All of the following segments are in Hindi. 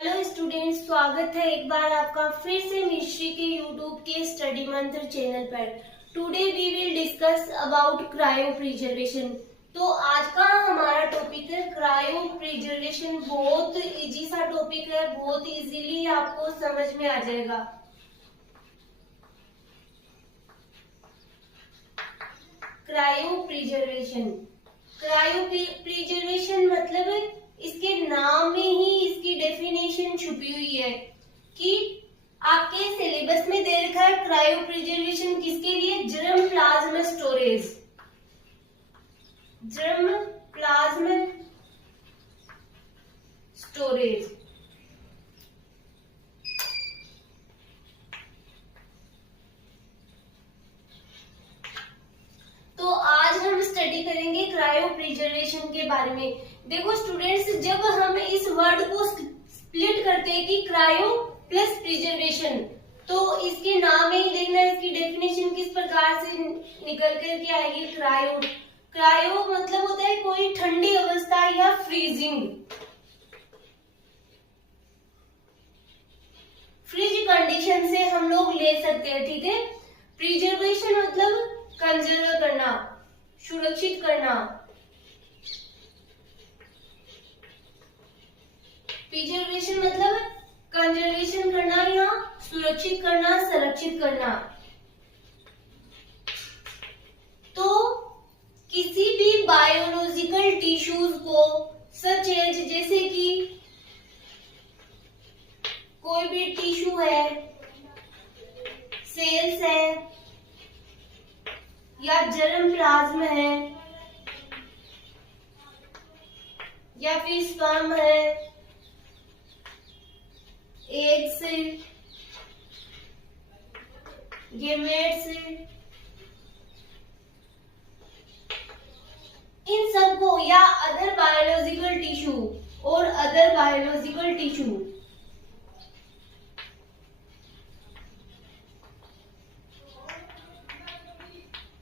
हेलो स्टूडेंट्स, स्वागत है एक बार आपका फिर से मिस्ट्री के यूट्यूब के स्टडी मंत्र चैनल पर। Today we will discuss about cryopreservation. तो आज का हमारा टॉपिक है क्रायो प्रिजर्वेशन। बहुत इजी सा टॉपिक है, बहुत इजीली आपको समझ में आ जाएगा। क्रायो प्रिजर्वेशन, क्रायो प्रिजर्वेशन मतलब इसके नाम में ही इसकी डेफिनेशन छुपी हुई है कि आपके सिलेबस में दे रखा है क्रायो प्रिजर्वेशन किसके लिए? Germ plasma storage, germ plasma storage. तो आज हम स्टडी करेंगे क्रायो प्रिजर्वेशन के बारे में। देखो स्टूडेंट्स, जब हम इस वर्ड को स्प्लिट करते हैं कि क्रायो प्लस प्रिजर्वेशन, तो इसके नाम में ही देखना इसकी डेफिनेशन किस प्रकार से निकल करके आएगी। क्रायो, क्रायो मतलब होता है कोई ठंडी अवस्था या फ्रीजिंग, फ्रिज कंडीशन से हम लोग ले सकते हैं, ठीक है। प्रिजर्वेशन मतलब कंजर्व करना, सुरक्षित करना। प्रिजर्वेशन मतलब कंजर्वेशन करना या सुरक्षित करना, संरक्षित करना। तो किसी भी बायोलॉजिकल टिश्यूज को सच एज, जैसे कि कोई भी टिश्यू है, सेल्स है या जर्म प्लाज्मा है या फिर स्पर्म है, एग्स, गेमेट्स, इन सबको, या अदर बायोलॉजिकल टिश्यू और अदर बायोलॉजिकल टिश्यू,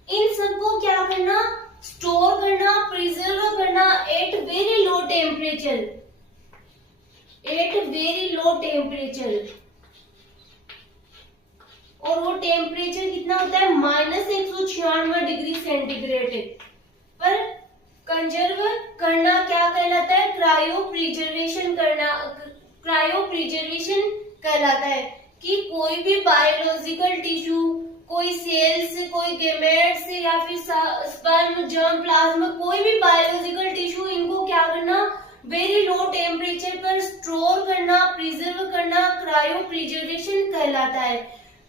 इन सबको क्या करना? स्टोर करना, प्रिजर्व करना at very low temperature, at very low temperature. और वो टेम्परेचर कितना होता है? -196 डिग्री सेंटीग्रेड पर कंजर्व करना क्या कहलाता है? क्रायो प्रिजर्वेशन करना, क्रायो प्रिजर्वेशन कहलाता है कि कोई भी बायोलॉजिकल टिश्यू, कोई सेल्स, कोई गेमेट्स या फिर स्पर्म, जर्म प्लाज्मा, कोई भी बायोलॉजिकल टिश्यू, इनको क्या करना? वेरी लो टेम्परेचर पर स्टोर करना, प्रिजर्व करना, क्रायो प्रिजर्वेशन कहलाता है।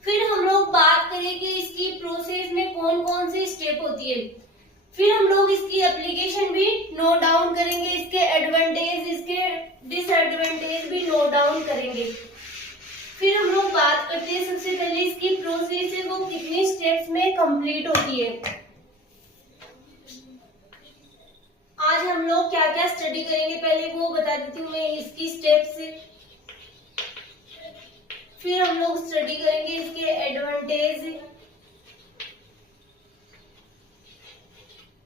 फिर हम लोग बात करें कि इसकी प्रोसेस में कौन कौन सी स्टेप होती है। फिर हम लोग इसकी एप्लीकेशन भी नोट डाउन करेंगे, इसके एडवांटेज, इसके डिसएडवांटेज भी नोट डाउन करेंगे। फिर हम लोग बात करते हैं सबसे पहले इसकी प्रोसेस है वो कितनी स्टेप्स में कंप्लीट होती है। आज हम लोग क्या क्या स्टडी करेंगे पहले वो बता देती हूँ मैं, इसकी स्टेप्स। फिर हम लोग स्टडी करेंगे इसके एडवांटेज,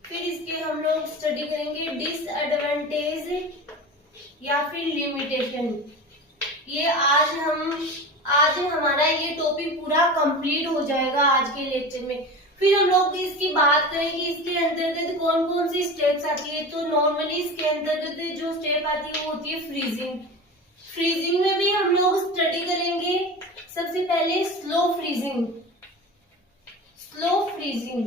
फिर इसके हम लोग स्टडी करेंगे डिसएडवांटेज या फिर लिमिटेशन। ये आज हमारा ये टॉपिक पूरा कंप्लीट हो जाएगा आज के लेक्चर में। फिर हम लोग इसकी बात करेंगे इसके अंतर्गत कौन कौन सी स्टेप्स आती है। तो नॉर्मली इसके अंतर्गत जो स्टेप आती है वो होती है फ्रीजिंग। फ्रीजिंग में भी हम लोग स्टडी करेंगे सबसे पहले slow freezing, slow freezing.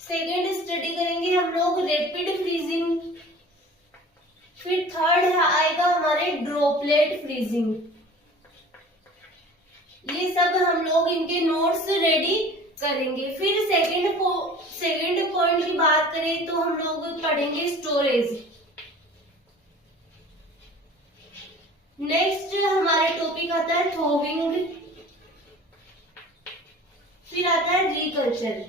Second study करेंगे हम लोग रैपिड फ्रीजिंग। फिर थर्ड आएगा हमारे ड्रॉपलेट फ्रीजिंग। ये सब हम लोग इनके नोट्स रेडी करेंगे। फिर सेकेंड पॉइंट की बात करें तो हम लोग पढ़ेंगे स्टोरेज। नेक्स्ट हमारा टॉपिक आता है थॉविंग, फिर आता है रीकल्चर।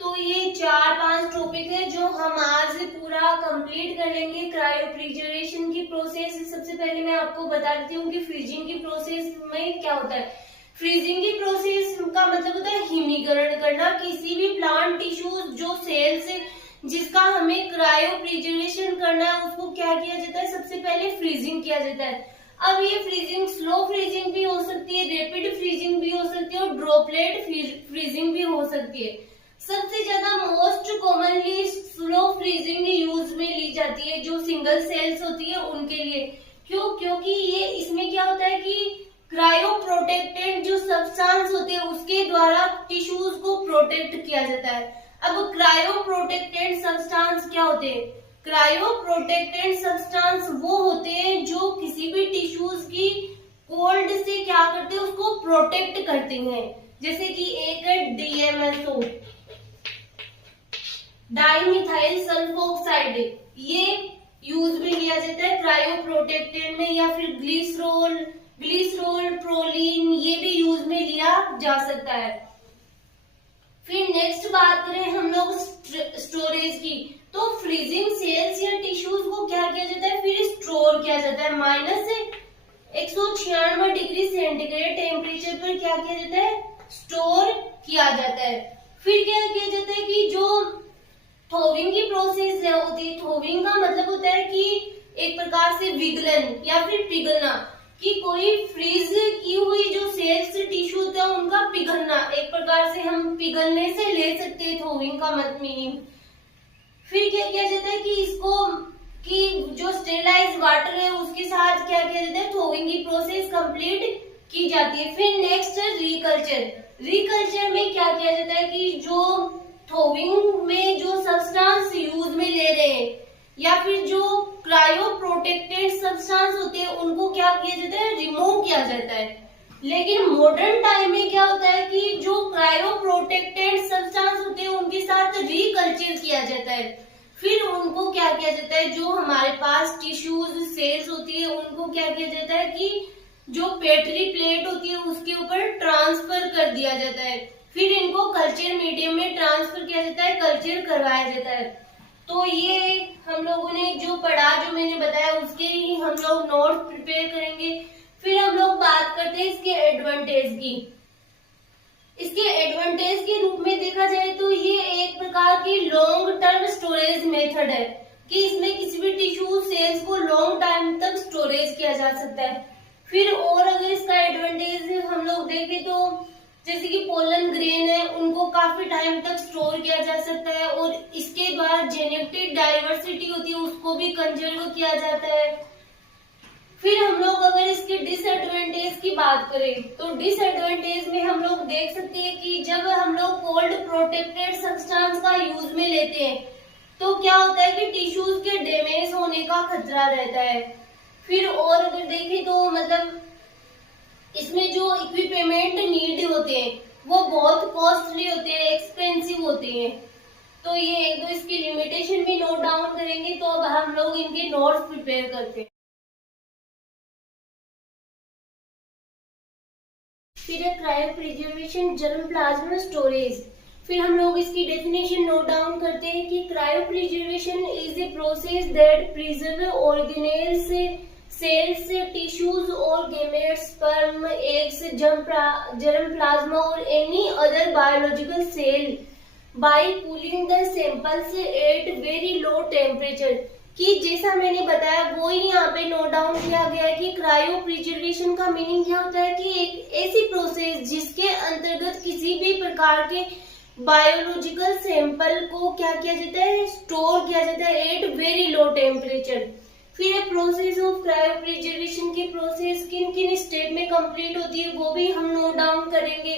तो ये 4-5 टॉपिक है जो हम आज पूरा कंप्लीट कर लेंगे। क्रायो प्रिजर्वेशन की प्रोसेस सबसे पहले मैं आपको बता देती हूँ कि फ्रीजिंग की प्रोसेस में क्या होता है। फ्रीजिंग की प्रोसेस का मतलब होता है हिमीकरण करना। किसी भी प्लांट टिश्यू जो सेल्स जिसका हमें क्रायो प्रिजर्वेशन करना है उसको क्या किया जाता है, सबसे पहले फ्रीजिंग किया जाता है। अब ये फ्रीजिंग स्लो फ्रीजिंग भी हो सकती है, रैपिड फ्रीजिंग भी हो सकती है और ड्रॉपलेट फ्रीजिंग भी हो सकती है। सबसे ज्यादा most commonly slow freezing use में ली जाती है जो सिंगल सेल्स होती है उनके लिए। क्यों? क्योंकि ये इसमें क्या होता है कि क्रायो प्रोटेक्टेड जो सब्सटेंस होते हैं उसके द्वारा टिश्यूज को प्रोटेक्ट किया जाता है। अब क्रायो प्रोटेक्टेड सब्सटेंस क्या होते हैं? क्रायो प्रोटेक्टेड सब्सटेंस वो होते हैं जो किसी भी टिश्यूज की कोल्ड से क्या करते हैं, उसको प्रोटेक्ट करते हैं। जैसे कि एक है DMSO, डाइमिथाइल सल्फोक्साइड, ये यूज में लिया जाता है क्रायो प्रोटेक्टेड में, या फिर ग्लिसरोल प्रोलीन, ये भी यूज में लिया जा सकता है। फिर नेक्स्ट बात करें हम लोग स्टोरेज की, तो फ्रीजिंग सेल्स या टिश्यूज को क्या किया जाता है, फिर स्टोर किया जाता है -196 डिग्री सेंटीग्रेड टेम्परेचर पर क्या किया जाता है, स्टोर किया जाता है। फिर क्या किया जाता है कि जो थोविंग की प्रोसेस होती है, थोविंग का मतलब होता है कि एक प्रकार से विगलन या फिर पिघलना, कि कोई फ्रीज की हुई जो सेल्स टिश्यू होता है उनका पिघलना, एक प्रकार से हम पिघलने से ले सकते हैं थोविंग का मीनिंग। फिर क्या किया जाता है कि इसको कि जो स्टेरिलाइज वाटर है उसके साथ क्या किया जाता है, थोविंग की प्रोसेस कंप्लीट की जाती है। फिर नेक्स्ट है रिकल्चर। रिकल्चर में क्या किया जाता है कि जो थोविंग में जो सब्सटेंस यूज में ले रहे हैं या फिर जो क्रायो प्रोटेक्टेड सब्सटेंस होते हैं उनको क्या किया जाता है, रिमूव किया जाता है। लेकिन मॉडर्न टाइम में क्या होता है कि जो क्रायो प्रोटेक्टेड सब्सटेंस होते हैं उनके साथ रिकल्चर किया जाता है। फिर उनको क्या किया जाता है, जो हमारे पास टिश्यूज सेल्स होती है उनको क्या किया जाता है कि जो पेट्री प्लेट होती है उसके ऊपर ट्रांसफर कर दिया जाता है। फिर इनको कल्चर मीडियम में ट्रांसफर किया जाता है, कल्चर करवाया जाता है। तो ये हम लोगों ने जो पढ़ा, जो मैंने बताया उसके ही हम लोग नोट प्रिपेयर करेंगे। फिर हम लोग बात करते हैं इसके एडवांटेज की। इसके एडवांटेज के रूप में देखा जाए तो ये एक प्रकार की लॉन्ग टर्म स्टोरेज मेथड है कि इसमें किसी भी टिश्यू सेल्स को लॉन्ग टाइम तक स्टोरेज किया जा सकता है। फिर और अगर इसका एडवांटेज हम लोग देखें तो जैसे कि पोलन ग्रेन है उनको काफी टाइम तक स्टोर किया जा सकता है और इसके द्वारा जेनेटिक डाइवर्सिटी होती है उसको भी कंजर्व किया जाता है। फिर हम लोग अगर इसके डिसएडवांटेज की बात करें तो डिसएडवांटेज में हम लोग देख सकते हैं कि जब हम लोग कोल्ड प्रोटेक्टेड सब्सटेंस का यूज में लेते हैं तो क्या होता है कि टिश्यूज के डैमेज होने का खतरा रहता है। फिर और अगर देखें तो मतलब इसमें जो इक्विपमेंट नीड होते हैं वो बहुत कॉस्टली होते हैं, एक्सपेंसिव होते हैं। तो ये एक दो इसकी लिमिटेशन भी नोट डाउन करेंगे। तो अब हम लोग इनके नोट्स प्रिपेयर करते हैं। फिर है cryo preservation germ plasma storage. फिर हम लोग इसकी डेफिनेशन नोट डाउन करते हैं कि cryopreservation is a process that preserve organelles, cells, tissues और gametes, sperm, eggs, germ plasma और any other biological cell by cooling the samples at very low temperature. कि जैसा मैंने बताया वो ही यहाँ पे नोट डाउन किया गया है कि क्रायो प्रिजर्वेशन का मीनिंग क्या होता है कि एक ऐसी प्रोसेस जिसके अंतर्गत किसी भी प्रकार के बायोलॉजिकल सैंपल को क्या किया जाता है, स्टोर किया जाता है एट वेरी लो टेम्परेचर। फिर प्रोसेस ऑफ क्रायो प्रिजर्वेशन की प्रोसेस किन किन स्टेप में कंप्लीट होती है वो भी हम नोट डाउन करेंगे।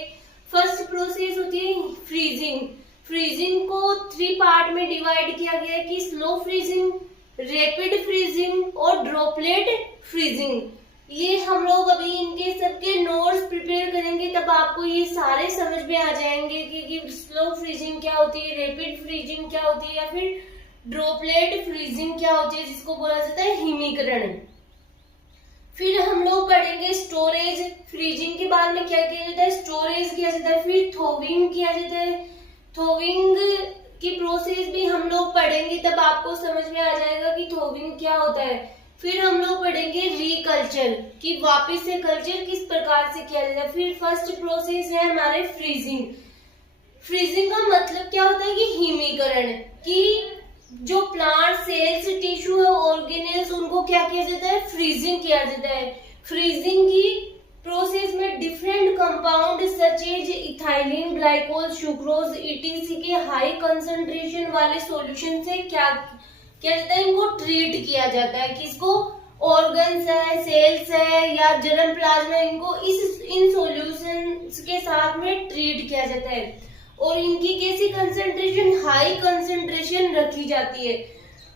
फर्स्ट प्रोसेस होती है फ्रीजिंग। फ्रीजिंग को 3 पार्ट में डिवाइड किया गया है कि स्लो फ्रीजिंग, रैपिड फ्रीजिंग और ड्रॉपलेट फ्रीजिंग। ये हम लोग अभी इनके सबके नोट्स प्रिपेयर करेंगे तब आपको ये सारे समझ में आ जाएंगे कि स्लो फ्रीजिंग क्या होती है, रैपिड फ्रीजिंग क्या होती है या फिर ड्रॉपलेट फ्रीजिंग क्या होती है जिसको बोला जाता है हिमीकरण। फिर हम लोग पढ़ेंगे स्टोरेज। फ्रीजिंग के बाद में क्या किया जाता है, स्टोरेज किया जाता है। फिर थोविंग किया जाता है। थोविंग की प्रोसेस भी हम लोग पढ़ेंगे तब आपको समझ में आ जाएगा कि थोविंग क्या होता है। फिर हम लोग पढ़ेंगे रिकल्चर कि वापस से कल्चर किस प्रकार से किया जाता है। फिर फर्स्ट प्रोसेस है हमारे फ्रीजिंग। फ्रीजिंग का मतलब क्या होता है कि हिमीकरण, कि जो प्लांट सेल्स, टिश्यू है, ऑर्गेनेल्स, उनको क्या किया जाता है, फ्रीजिंग किया जाता है। फ्रीजिंग की प्रोसेस में different compound such as ethylene glycol, sucrose, ETC के हाई कंसंट्रेशन वाले सॉल्यूशन से क्या किया जाता है, इनको ट्रीट किया जाता है। किसको, ऑर्गन्स है, सेल्स है या जर्म प्लाज्मा, इनको इन सॉल्यूशंस के साथ में ट्रीट किया जाता है और इनकी कैसी कंसंट्रेशन, हाई कंसंट्रेशन रखी जाती है।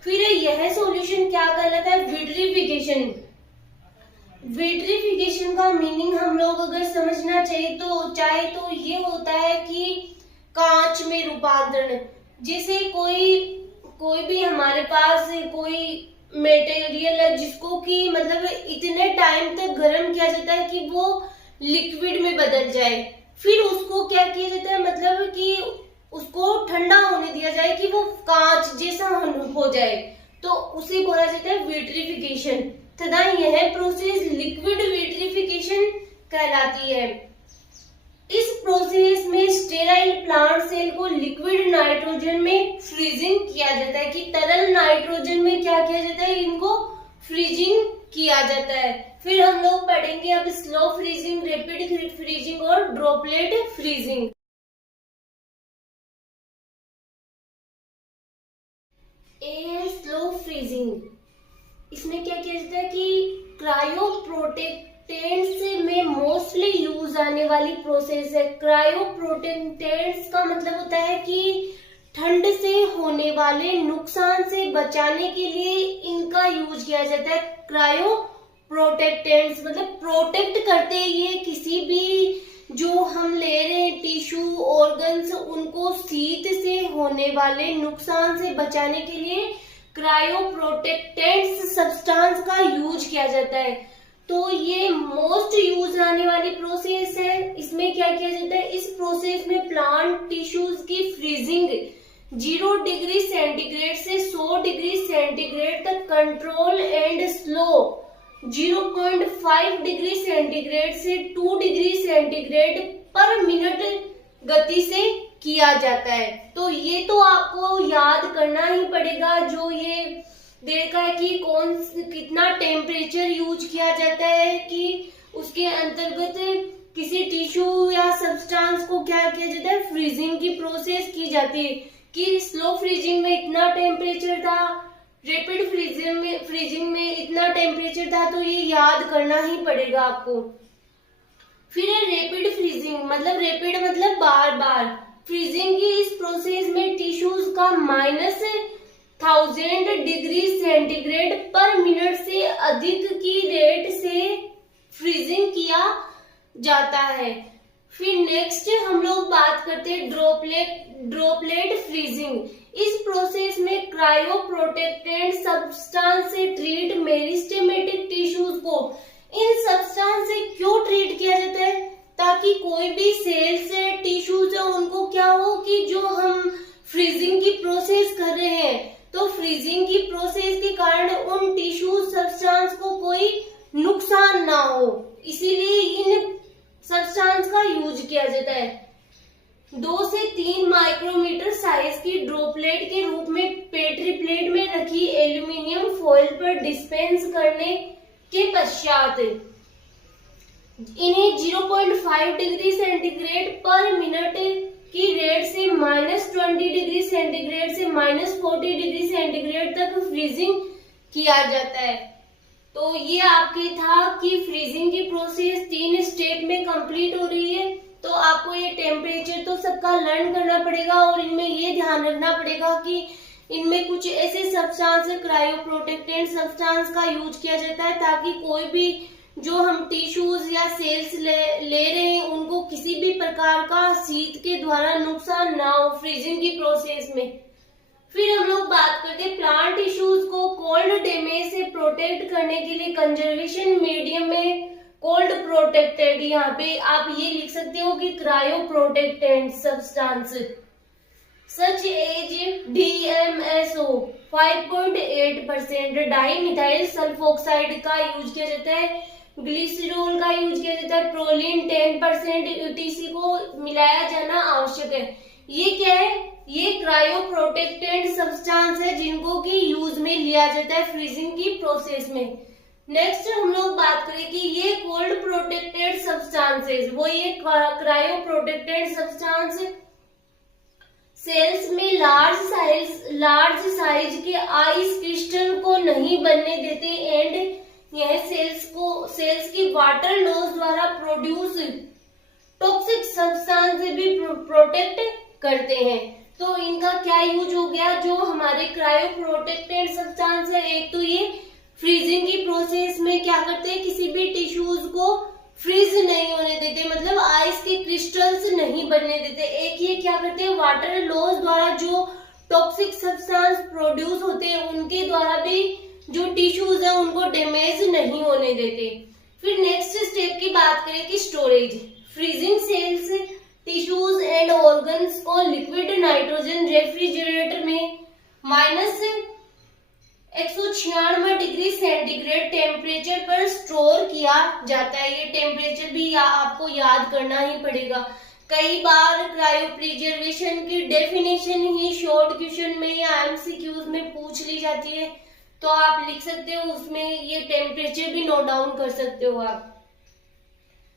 फिर यह सॉल्यूशन क्या कहलाता है, विट्रिफिकेशन। विट्रिफिकेशन का मीनिंग हम लोग अगर समझना चाहे तो ये होता है कि कांच में रूपांतरण। जैसे कोई भी हमारे पास कोई मटेरियल है जिसको कि मतलब इतने टाइम तक गर्म किया जाता है कि वो लिक्विड में बदल जाए, फिर उसको क्या किया जाता है, मतलब कि उसको ठंडा होने दिया जाए कि वो कांच जैसा हो जाए, तो उसे बोला जाता है विट्रिफिकेशन। तथा यह प्रोसेस लिक्विड विट्रिफिकेशन कहलाती है। इस प्रोसेस में स्टेराइल प्लांट सेल को लिक्विड नाइट्रोजन में फ्रीजिंग किया जाता है, कि तरल नाइट्रोजन में क्या किया जाता है, इनको फ्रीजिंग किया जाता है। फिर हम लोग पढ़ेंगे अब स्लो फ्रीजिंग, रैपिड फ्रीजिंग और ड्रॉपलेट फ्रीजिंग। स्लो फ्रीजिंग, इसमें क्या किया जाता है कि क्रायो प्रोटेक्टेंट्स में मोस्टली यूज आने वाली प्रोसेस है। क्रायो प्रोटेक्टेंट्स का मतलब होता है कि ठंड से होने वाले नुकसान से बचाने के लिए इनका यूज किया जाता है। क्रायो प्रोटेक्टेंट्स मतलब प्रोटेक्ट करते हैं, ये किसी भी जो हम ले रहे हैं टिश्यू, ऑर्गन्स, उनको शीत से होने वाले नुकसान से बचाने के लिए क्रायो प्रोटेक्टेंट्स सब्सटेंस का यूज किया जाता है। तो ये मोस्ट यूज आने वाली प्रोसेस है। इसमें क्या किया जाता है, इस प्रोसेस में प्लांट टिश्यूज की फ्रीजिंग 0 डिग्री सेंटीग्रेड से 100 डिग्री सेंटीग्रेड तक control and slow 0.5 degree centigrade से 2 डिग्री सेंटीग्रेड पर मिनट गति से किया जाता है। तो ये तो आपको याद करना ही पड़ेगा, जो ये देखा है कि कितना टेम्परेचर यूज किया जाता है, कि उसके अंतर्गत किसी टिश्यू या सब्सटेंस को क्या किया जाता है, फ्रीजिंग की प्रोसेस की जाती है। कि स्लो फ्रीजिंग में इतना टेम्परेचर था, रैपिड फ्रीजिंग में इतना टेम्परेचर था, तो ये याद करना ही पड़ेगा आपको। फिर है रैपिड फ्रीजिंग, मतलब रैपिड मतलब बार बार। फ्रीजिंग की इस प्रोसेस में टिश्यूज का -1000 डिग्री सेंटीग्रेड पर मिनट से अधिक की रेट से फ्रीजिंग किया जाता है। फिर नेक्स्ट हम लोग बात करते हैं ड्रॉपलेट फ्रीजिंग। इस प्रोसेस में क्रायो प्रोटेक्टेंट सब्सटेंस से ट्रीट मेरिस्टेमेटिक टिश्यूज को। इन सब्सटेंस से क्यों ट्रीट किया जाता है, ताकि कोई भी सेल्स है, टिश्यूज है, उनको क्या हो कि जो हम फ्रीजिंग की प्रोसेस कर रहे हैं, तो फ्रीजिंग की प्रोसेस के कारण उन टिश्यू सब्सटेंस को कोई नुकसान ना हो, इसीलिए इन सब्सटेंस का यूज किया जाता है। 2 से 3 माइक्रोमीटर साइज की ड्रॉपलेट के रूप में पेट्री प्लेट में रखी एल्यूमिनियम फॉइल पर डिस्पेंस करने के पश्चात इन्हें 0.5 डिग्री सेंटीग्रेड पर मिनट की रेट से -20 डिग्री सेंटीग्रेड से -40 डिग्री सेंटीग्रेड तक फ्रीजिंग किया जाता है। तो ये आपके था कि फ्रीजिंग की प्रोसेस 3 स्टेप में कंप्लीट हो रही है। तो आपको ये टेम्परेचर तो सबका लर्न करना पड़ेगा और इनमें ये ध्यान रखना पड़ेगा कि इनमें कुछ ऐसे सब्सटेंस क्रायो प्रोटेक्टेंट सब्सटेंस का यूज किया जाता है, ताकि कोई भी जो हम टिश्यूज या सेल्स ले रहे हैं उनको किसी भी प्रकार का शीत के द्वारा नुकसान ना हो फ्रीजिंग की प्रोसेस में। फिर हम लोग बात करते हैं प्लांट टिश्यूज को कोल्ड डैमेज से प्रोटेक्ट करने के लिए कंजर्वेशन मीडियम में कोल्ड प्रोटेक्टेड, यहाँ पे आप ये लिख सकते हो कि cryoprotectant substance such as DMSO 5.8% dimethyl sulfoxide का यूज किया जाता है, ग्लिसरॉल का यूज किया जाता है, प्रोलिन 10% UTC को मिलाया जाना आवश्यक है। ये क्या है, ये क्रायो प्रोटेक्टेंट सब्सटेंस है जिनको की यूज में लिया जाता है फ्रीजिंग की प्रोसेस में। नेक्स्ट हम लोग बात करें कि ये कोल्ड प्रोटेक्टेड सब्सटेंसेस, वो ये क्रायो प्रोटेक्टेड सब्सटेंस सेल्स में लार्ज साइज के आइस क्रिस्टल को नहीं बनने देते एंड यह सेल्स की वाटर लॉस द्वारा प्रोड्यूस टॉक्सिक सब्सटेंस से भी प्रोटेक्ट करते हैं। तो इनका क्या यूज हो गया, जो हमारे क्रायो प्रोटेक्टेड सब्सटेंस है, एक तो ये फ्रीजिंग की प्रोसेस में क्या करते हैं, किसी भी टिश्यूज को फ्रीज नहीं होने देते, मतलब आइस के क्रिस्टल्स नहीं बनने देते। एक ये क्या करते हैं, वाटर लॉस द्वारा जो टॉक्सिक सब्सटेंस प्रोड्यूस होते हैं उनके द्वारा भी जो टिश्यूज है उनको डैमेज नहीं होने देते। फिर नेक्स्ट स्टेप की बात करें कि storage. Freezing cells, tissues and organs को लिक्विड नाइट्रोजन रेफ्रिजरेटर में -196 डिग्री सेंटीग्रेड टेम्परेचर पर स्टोर किया जाता है। ये टेम्परेचर भी आपको याद करना ही पड़ेगा। कई बार क्रायो प्रिजर्वेशन की डेफिनेशन ही शॉर्ट क्वेश्चन में या एमसीक्यूज में पूछ ली जाती है, तो आप लिख सकते हो, उसमें ये टेम्परेचर भी नोट डाउन कर सकते हो आप।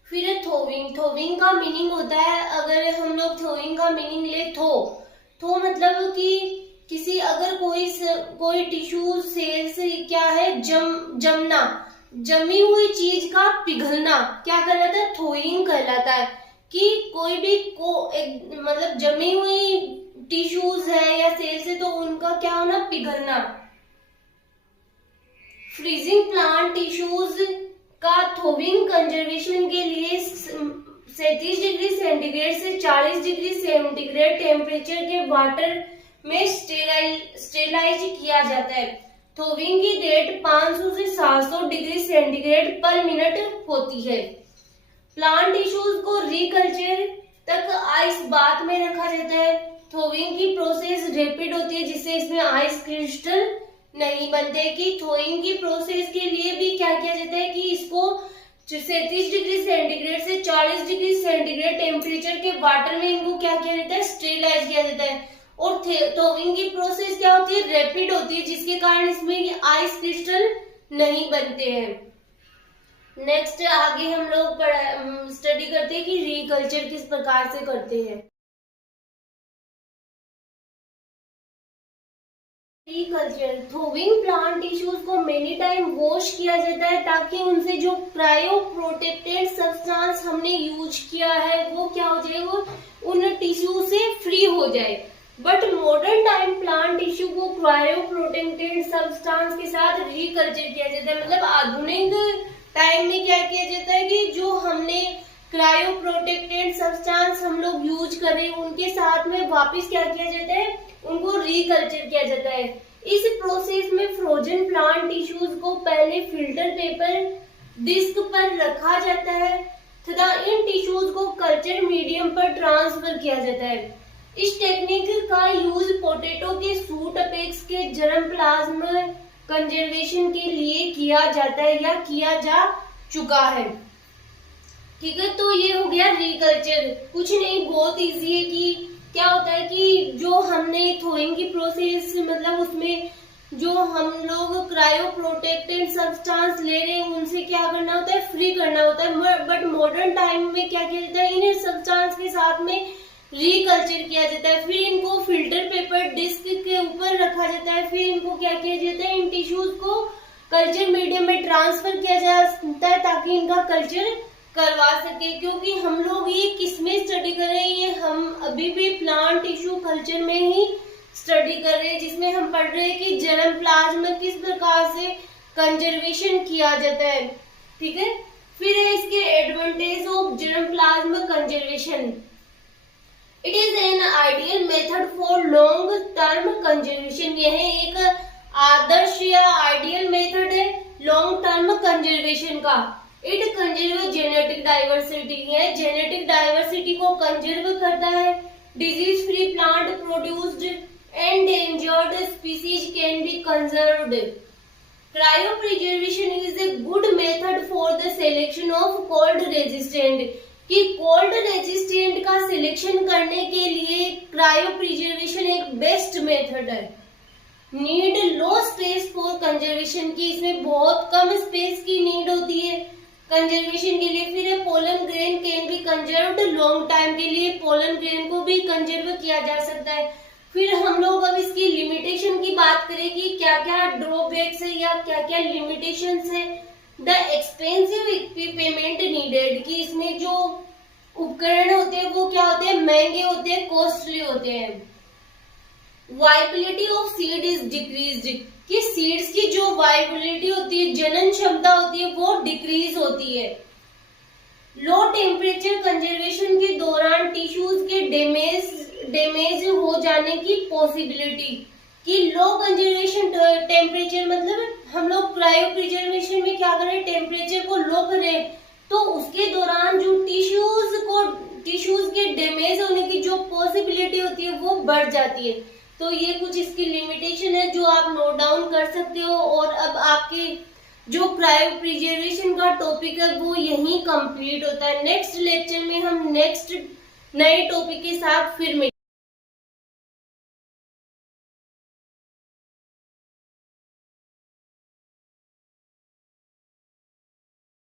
फिर थोविंग का मीनिंग होता है, अगर हम लोग थोविंग का मीनिंग ले, थो मतलब कि किसी अगर कोई टिश्यू सेल से क्या है, जमना, जमी हुई चीज का पिघलना क्या कहलाता है, थोइंग कहलाता है। कि कोई भी मतलब जमी हुई टिश्यूज है या सेल्स है तो उनका क्या होना, पिघलना। फ्रीजिंग प्लांट टिश्यूज का थोविंग कंजर्वेशन के लिए 37 डिग्री सेंटीग्रेड से 40 डिग्री सेंटीग्रेड टेम्परेचर के वाटर में स्टेलाइज किया जाता है। थोविंग की रेट 500 से 700 डिग्री सेंटीग्रेड पर मिनट होती है। प्लांट टिश्यूज को रिकल्चर तक आइस बाथ में रखा जाता है। थोविंग की प्रोसेस रैपिड होती है जिससे इसमें आइस क्रिस्टल नहीं बनते। कि थोइंग की प्रोसेस के लिए भी क्या किया जाता है कि इसको 37 डिग्री सेंटीग्रेड से 40 डिग्री सेंटीग्रेड टेम्परेचर के वाटर में इनको क्या किया जाता है, स्टेलाइज किया जाता है। और थोविंग की प्रोसेस क्या होती है, रैपिड होती है, जिसके कारण इसमें आइस क्रिस्टल नहीं बनते हैं। नेक्स्ट आगे हम लोग स्टडी करते हैं कि रिकल्चर किस प्रकार से करते हैं। रिकल्चर, थोविंग प्लांट टिश्यूज को मेनी टाइम वॉश किया जाता है ताकि उनसे जो क्रायो प्रोटेक्टेड सब्सटेंस हमने यूज किया है वो क्या हो जाए, वो उन टिश्यू से फ्री हो जाए। But modern time plant tissue को क्रायो प्रोटेक्टेड सब्सटेंस के साथ रिकल्चर किया जाता है। मतलब आधुनिक टाइम में क्या किया जाता है कि जो हमने क्रायो प्रोटेक्टेड सब्सटेंस हम लोग यूज करें उनके साथ में वापस क्या किया जाता है, उनको रिकल्चर किया जाता है। इस प्रोसेस में फ्रोजन प्लांट टिश्यूज को पहले फिल्टर पेपर डिस्क पर रखा जाता है तथा इन टिश्यूज को कल्चर मीडियम पर ट्रांसफर किया जाता है। इस टेक्निक का यूज पोटैटो के सूट अपेक्स के जर्म प्लाज्म कंजर्वेशन के लिए किया जाता है या किया जा चुका है। ठीक है, तो ये हो गया रिकल्चर। कुछ नहीं, बहुत इजी है। कि क्या होता है कि जो हमने थोइंग की प्रोसेस, मतलब उसमें जो हम लोग क्रायो प्रोटेक्टेड सब्सटेंस ले रहे हैं उनसे क्या करना होता है, फ्री करना होता है। बट मॉडर्न टाइम में क्या किया जाता है, इन्हें सब्सटेंस के साथ में रिकल्चर किया जाता है। फिर इनको फिल्टर पेपर डिस्क के ऊपर रखा जाता है। फिर इनको क्या किया जाता है, इन टिश्यूज को कल्चर मीडियम में ट्रांसफर किया जाता है ताकि इनका कल्चर करवा सके। क्योंकि हम लोग ये किस में स्टडी कर रहे हैं, ये हम अभी भी प्लांट टिश्यू कल्चर में ही स्टडी कर रहे हैं, जिसमें हम पढ़ रहे हैं कि जर्म प्लाज्म किस प्रकार से कंजर्वेशन किया जाता है। ठीक है, फिर है इसके advantage of germ plasm conservation. It is an ideal method for long term conservation. यह एक आदर्श या आइडियल मेथड है लॉन्ग टर्म कंजर्वेशन का। इट कंजर्व जेनेटिक डाइवर्सिटी है, जेनेटिक डाइवर्सिटी को कंजर्व करता है। Disease free plant produced endangered species can be conserved. Cryo preservation is a good method for the selection of cold resistant. कि कोल्ड रेजिस्टेंट का सिलेक्शन करने के लिए क्रायो प्रिजर्वेशन एक बेस्ट मेथड है। Need low space for conservation की, इसमें बहुत कम स्पेस की नीड होती है कंजर्वेशन के लिए। फिर pollen grain can be conserved long time, के लिए पोलन ग्रेन को भी कंजर्व किया जा सकता है। फिर हम लोग अब इसकी लिमिटेशन की बात करें कि क्या क्या ड्रॉबैक्स है या क्या क्या लिमिटेशंस है। द एक्सपेंसिव इक्विपमेंट नीडेड, कि इसमें जो उपकरण होते हैं वो क्या होते हैं, महंगे होते हैं, कॉस्टली होते हैं। Viability of seed is decreased, कि सीड्स की जो वाइबिलिटी होती है, जनन क्षमता होती है, वो डिक्रीज होती है। लो टेम्परेचर कंजर्वेशन के दौरान टिश्यूज के डैमेज हो जाने की पॉसिबिलिटी, कि लो कंजर्वेशन टेम्परेचर मतलब हम लोग क्रायो प्रिजर्वेशन में क्या करें, टेम्परेचर को लो करें, तो उसके दौरान जो टिश्यूज के डैमेज होने की जो पॉसिबिलिटी होती है वो बढ़ जाती है। तो ये कुछ इसकी लिमिटेशन है जो आप नोट डाउन कर सकते हो। और अब आपके जो क्रायो प्रिजर्वेशन का टॉपिक है वो यहीं कंप्लीट होता है। नेक्स्ट लेक्चर में हम नेक्स्ट नए टॉपिक के साथ फिर मिलेंगे।